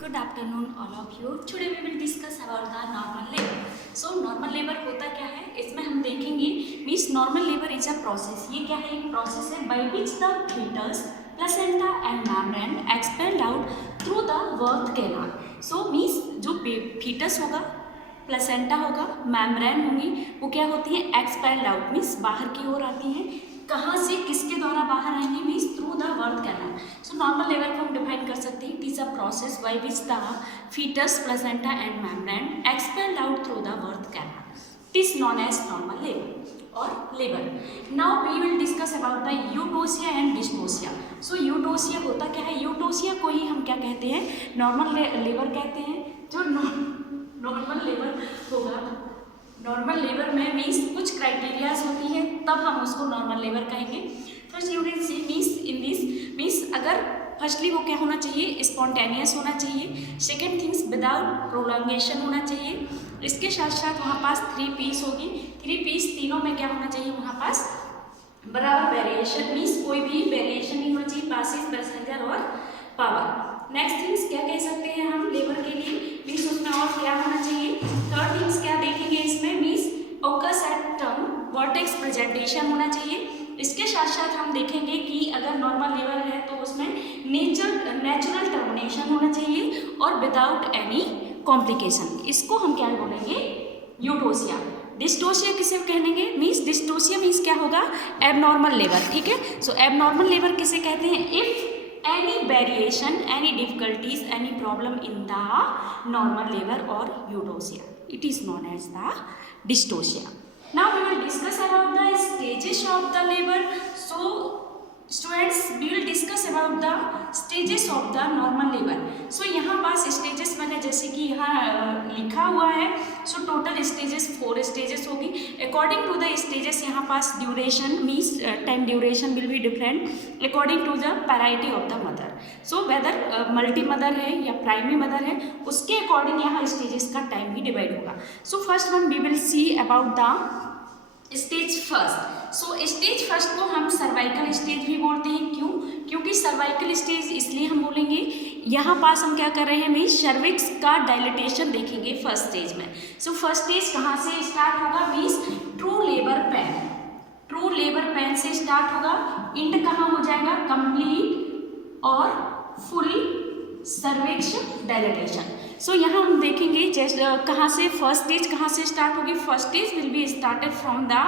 Good afternoon all of you. Today we will discuss about the normal labor. So normal labor होता क्या है, इसमें हम देखेंगे means normal labor is a process. ये क्या है, एक प्रोसेस है by which the fetus, placenta and membrane expelled out through the birth canal. So means जो fetus होगा, प्लेसेंटा होगा, मेम्ब्रेन होंगी, वो क्या होती है एक्सपेल्ड आउट मीन्स बाहर की ओर आती हैं. कहाँ से किसके द्वारा बाहर आएंगे means through the birth canal. So normal labour को हम डिफाइन कर सकते हैं. It is a process by which the foetus, placenta and membrane expelled out through the birth canal. It is known as normal labour और labour. Now we will discuss about the eutocia and dystocia. So eutocia होता क्या है, यूटोसिया को ही हम क्या कहते हैं, normal labour कहते हैं. जो नॉर्मल लेबर होगा, नॉर्मल लेबर में मीन्स कुछ क्राइटेरियाज होती हैं, तब हम उसको नॉर्मल लेबर कहेंगे. First you will see means in this means अगर फर्स्टली वो क्या होना चाहिए, स्पॉन्टेनियस होना चाहिए. सेकेंड थिंग्स विदाउट प्रोलॉन्गेशन होना चाहिए. इसके साथ साथ वहाँ पास 3 पीस होगी. 3 पीस तीनों में क्या होना चाहिए, वहाँ पास बराबर वेरिएशन मीन्स कोई भी वेरिएशन नहीं होना चाहिए, पासिस, पैसेंजर और पावर. नेक्स्ट थिंग्स क्या कह सकते हैं हम लेबर के लिए मीन्स उसमें और क्या होना चाहिए. थर्ड थिंग्स क्या देखेंगे इसमें मीन्स ओकस एट टर्म वर्टेक्स प्रेजेंटेशन होना चाहिए. इसके साथ साथ हम देखेंगे कि अगर नॉर्मल लेबर है तो उसमें नेचुरल टर्मिनेशन होना चाहिए और विदाउट एनी कॉम्प्लिकेशन. इसको हम क्या बोलेंगे, यूटोसिया. डिस्टोसिया किसे कहेंगे मीन्स डिस्टोसिया मीन्स क्या होगा, एबनॉर्मल लेबर. ठीक है, सो एबनॉर्मल लेबर किसे कहते हैं, if any variation, any difficulties, any problem in the normal labor or eudosia, it is known as the dystocia. Now we will discuss about the stages of the labor. So students, we will discuss about the stages of the normal labor. So यहाँ पास stages मैंने जैसे कि यहाँ लिखा हुआ है. So total stages 4 stages होगी. According to the stages यहाँ पास duration means time duration will be different according to the variety of the mother. So whether multi mother है या primary mother है, उसके according यहाँ stages का time भी divide होगा. So first one we will see about the stage first. So stage first को हम सर्वाइकल स्टेज भी बोलते हैं. क्यों, क्योंकि सर्वाइकल स्टेज इसलिए हम बोलेंगे, यहाँ पास हम क्या कर रहे हैं मीन्स सर्विक्स का डायलिटेशन देखेंगे फर्स्ट स्टेज में. सो फर्स्ट स्टेज कहाँ से स्टार्ट होगा means true labour pen. True labour pain से स्टार्ट होगा, इंड कहाँ हो जाएगा, कंप्लीट और फुल सर्विक्स डायलिटेशन. सो यहाँ हम देखेंगे जैसे कहाँ से फर्स्ट स्टेज कहाँ से स्टार्ट होगी. First stage will be started from the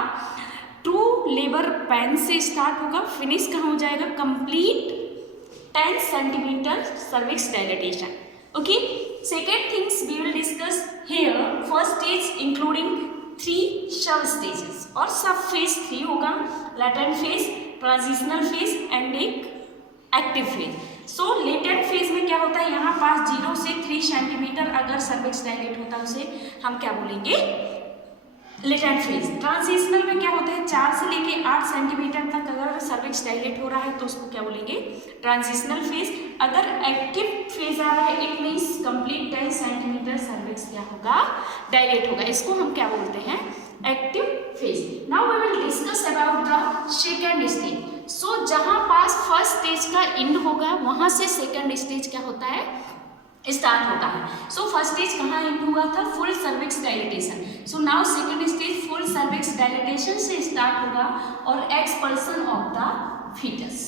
true labour pain से स्टार्ट होगा, फिनिश कहाँ हो जाएगा, complete 10 centimetre cervix dilatation. Okay, second things we will discuss here. First stage including 3 sub stages और sub phase 3 होगा, latent phase, transitional phase and एक active phase. So latent phase में क्या होता है, यहाँ पास 0 से 3 सेंटीमीटर अगर सर्विक्स डायलेट होता है उसे हम क्या बोलेंगे, लेटेंट फेज. ट्रांजिशनल में क्या होता है, 4 से लेके 8 सेंटीमीटर तक अगर सर्विक्स डायलेट हो रहा है तो उसको क्या बोलेंगे, ट्रांजिशनल फेज. अगर एक्टिव फेज आ रहा है it means complete 10 centimetre cervix क्या होगा, डायलेट होगा. इसको हम क्या बोलते हैं, active phase. Now we will discuss about the second stage. So जहाँ पास फर्स्ट स्टेज का एंड होगा वहाँ से सेकेंड स्टेज क्या होता है, स्टार्ट होता है. सो फर्स्ट स्टेज कहाँ एंड हुआ था, full cervix dilatation. So now second stage full cervix dilatation से स्टार्ट होगा और expulsion of the foetus.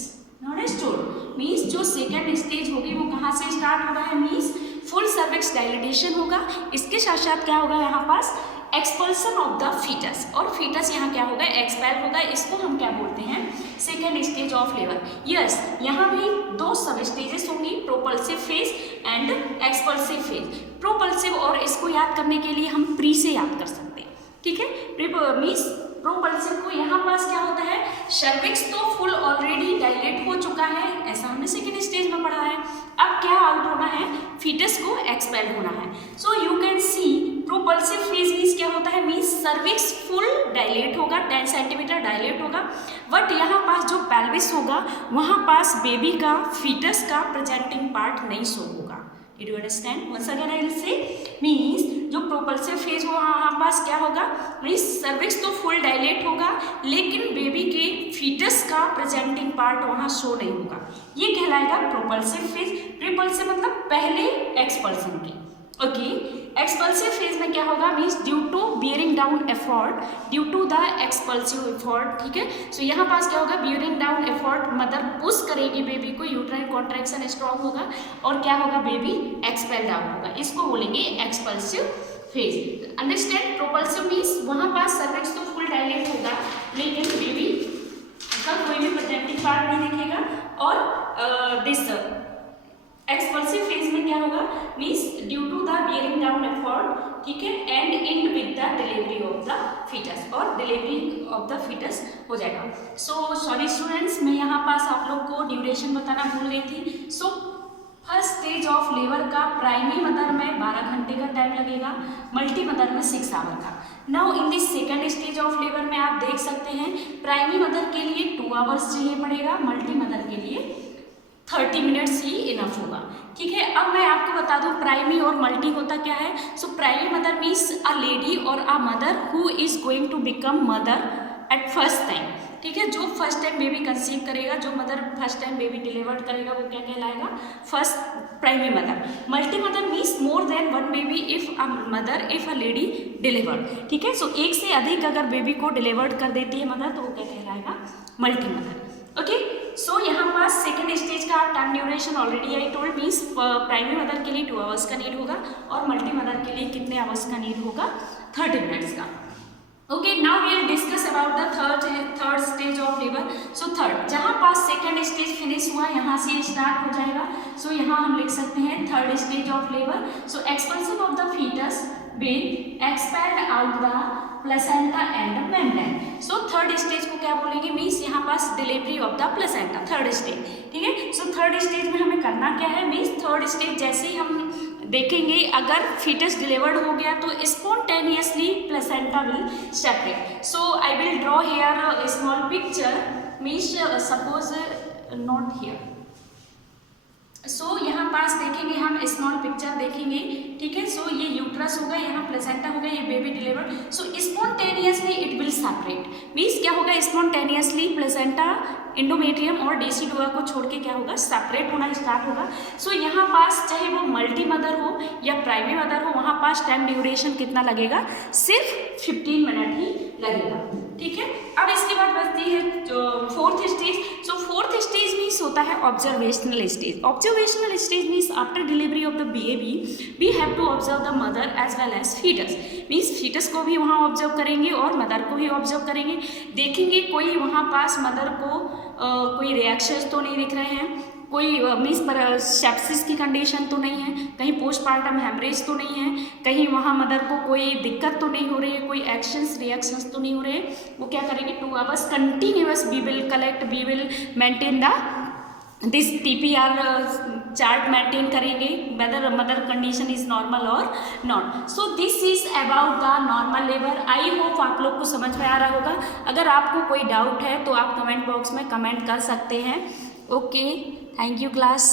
Understood means जो सेकेंड स्टेज होगी वो कहाँ से स्टार्ट हो रहा है मीन्स फुल सर्विक्स डायलिटेशन होगा. इसके साथ साथ क्या होगा, यहाँ पास एक्सपल्सन ऑफ द फीटस और फीटस यहाँ क्या होगा, एक्सपेल होगा. इसको हम क्या बोलते हैं, second stage of labour. Yes, यहाँ भी 2 सब स्टेजेस होंगी, propulsive phase and expulsive phase. Propulsive और इसको याद करने के लिए हम प्री से याद कर सकते हैं. ठीक है, मीन्स प्रोपल्सिव को यहाँ पास क्या होता है, सर्विक्स तो फुल ऑलरेडी डायलेट हो चुका है, ऐसा हमने सेकेंड स्टेज में पढ़ा है. अब क्या आउट होना है, फीटस को एक्सपेल होना है. So you can see propulsive phase means क्या होता है मीन्स सर्विक्स फुल डायलेट होगा, 10 सेंटीमीटर डायलेट होगा, बट यहाँ पास जो पेल्विस होगा वहाँ पास बेबी का, फीटस का प्रेजेंटिंग पार्ट नहीं शो होगा. Did you understand? Once again I will say, means जो प्रोपल्सिव फेज हो वहाँ पास क्या होगा, मीन्स सर्विक्स तो फुल डायलेट होगा लेकिन बेबी के फीटस का प्रेजेंटिंग पार्ट वहाँ शो नहीं होगा, ये कहलाएगा प्रोपल्सिव फेज। प्रीपल्सिव मतलब पहले एक्सपल्सन के। ओके, एक्सपल्सिव फेज में क्या होगा, means due to bearing down effort, due to the expulsive effort, ठीक है। सो यहाँ पास क्या होगा, bearing down effort, mother push करेगी बेबी को, यूट्राइन कॉन्ट्रैक्शन स्ट्रॉन्ग होगा और क्या होगा, बेबी एक्सपेल आउट होगा, इसको बोलेंगे एक्सपल्सिव फेज। अंडरस्टैंड? प्रोपल्सिव मीन्स वहाँ पास सर्विक्स तो फुल डायलेट होगा लेकिन बेबी का कोई भी प्रेजेंटिंग पार्ट नहीं दिखेगा। और दिस एक्सपल्सिव फेज में क्या होगा, means due to the bearing down effort, ठीक है, and end with the delivery of the foetus, और डिलीवरी ऑफ द फीटस हो जाएगा। सो सॉरी स्टूडेंट्स, मैं यहाँ पास आप लोग को ड्यूरेशन बताना भूल गई थी। सो फर्स्ट स्टेज ऑफ लेबर का प्राइमरी मदर में 12 घंटे का टाइम लगेगा, मल्टी मदर में 6 आवर का। Now in this second stage of labour में आप देख सकते हैं प्राइमरी मदर के लिए 2 आवर्स चाहिए पड़ेगा, मल्टी मदर के लिए 30 मिनट्स ही इनफ होगा, ठीक है। अब मैं आपको बता दूं प्राइमरी और मल्टी होता क्या है। So primary mother means a lady और a mother who is going to become mother at first time, ठीक है। जो फर्स्ट टाइम बेबी कंसीव करेगा, जो mother first time baby delivered करेगा वो क्या कहलाएगा, first primary mother. Multi mother means more than 1 baby if a mother, if a lady delivered, ठीक है। सो एक से अधिक अगर बेबी को डिलीवर्ड कर देती है मदर तो वो क्या कहलाएगा, मल्टी मदर। ओके, सो यहाँ पास सेकेंड स्टेज का time duration already I told, means primary mother के लिए 2 आवर्स का नीड होगा और मल्टी मदर के लिए कितने आवर्स का नीड होगा, 30 मिनट्स का। Okay, now we will discuss about the third stage of labour. So third, जहाँ पास सेकेंड स्टेज फिनिश हुआ यहाँ से स्टार्ट हो जाएगा। सो यहाँ हम लिख सकते हैं third stage of labour. So expulsion of the foetus will expel out the placenta and membrane. So third stage को क्या बोलेंगे, मीन्स यहाँ पास delivery of the placenta, third stage, ठीक है। सो थर्ड स्टेज में हमें करना क्या है, मीन्स थर्ड स्टेज जैसे ही हम देखेंगे अगर फीटस डिलीवर्ड हो गया तो spontaneously placenta will separate. So I will draw here small picture, means suppose not here. So यहाँ पास देखेंगे हम स्मॉल पिक्चर देखेंगे, ठीक है। सो ये यूट्रस होगा, यहाँ प्लेसेंटा होगा, ये baby delivered. So spontaneously it will separate, means क्या होगा, स्पॉन्टेनियसली प्लेसेंटा, इंडोमेट्रियम और डेसिडुआ को छोड़ के क्या होगा, सेपरेट होना स्टार्ट होगा। सो यहाँ पास चाहे वो मल्टी मदर हो या प्राइमरी मदर हो, वहाँ पास टाइम ड्यूरेशन कितना लगेगा, सिर्फ 15 मिनट ही लगेगा, ठीक है। अब इसके बाद बचती है जो fourth stage. So fourth stage means होता है observational stage. Observational stage means after delivery of the baby we have to observe the mother as well as foetus, means foetus को भी वहाँ ऑब्जर्व करेंगे और मदर को भी ऑब्जर्व करेंगे, देखेंगे कोई वहाँ पास मदर को कोई रिएक्शंस तो नहीं दिख रहे हैं, कोई मीन्स पर सेप्सिस की कंडीशन तो नहीं है, कहीं पोस्टमार्टम हेमरेज तो नहीं है, कहीं वहाँ मदर को कोई दिक्कत तो नहीं हो रही है, कोई एक्शंस रिएक्शंस तो नहीं हो रहे। वो क्या करेंगे, 2 hours continuous we will collect, we will maintain the this TPR chart maintain करेंगे whether mother condition is normal और not. So this is about the normal labour. I hope आप लोग को समझ में आ रहा होगा। अगर आपको कोई डाउट है तो आप कमेंट बॉक्स में कमेंट कर सकते हैं। Okay, thank you class.